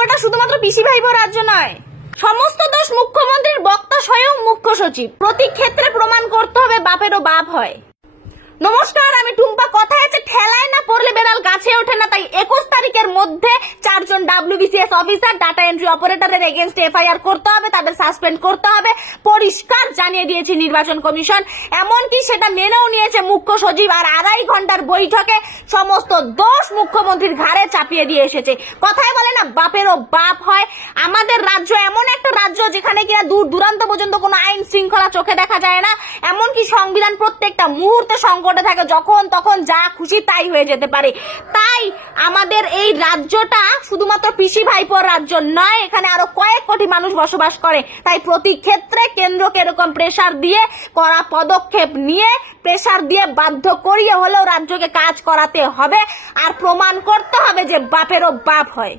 মঙ্গলটা শুধুমাত্র পিসি ভাইপোর রাজ্য নয়, সমস্ত দোষ মুখ্যমন্ত্রীর, বক্তা স্বয়ং মুখ্য সচিব। প্রতি ক্ষেত্রে প্রমাণ করতে হবে বাপেরও বাপ হয়। নমস্কার, আমি টুম্পা। কথায় আছে ঠেলায় না পড়লে বেড়াল গাছে ওঠে না। তাই 21 তারিখের মধ্যে 4 জন WBCS অফিসার, ডাটা এন্ট্রি অপারেটরের এগেইনস্ট FIR করতে হবে, তাদের সাসপেন্ড করতে হবে, পরিষ্কার জানিয়ে দিয়েছে নির্বাচন কমিশন। এমনকি সেটা মেনেও নিয়েছে মুখ্য সচিব। আর 2.5 ঘন্টার বৈঠকে সমস্ত দোষ মুখ্যমন্ত্রীর ঘাড়ে চাপিয়ে দিয়ে এসেছে। কথায় বলে না বাপেরও বাপ হয়। আমাদের রাজ্য এমন একটা রাজ্য যেখানে কিনা দূর দূরান্ত পর্যন্ত কোনো আইন শৃঙ্খলা চোখে দেখা যায় না। এমনকি সংবিধান প্রত্যেকটা মুহূর্তে সংকটে থাকে, যখন তখন যা খুশি তাই হয়ে যেতে পারে। তাই আমাদের এই রাজ্যটা শুধুমাত্র পিসি ভাইপোর রাজ্য নয়, এখানে আরো কয়েক কোটি মানুষ বসবাস করে। তাই প্রতি ক্ষেত্রে কেন্দ্রকে এরকম প্রেসার দিয়ে, কড়া পদক্ষেপ নিয়ে, প্রেসার দিয়ে বাধ্য করিয়ে হলেও রাজ্যকে কাজ করাতে হবে আর প্রমাণ করতে হবে যে বাপেরও বাপ হয়।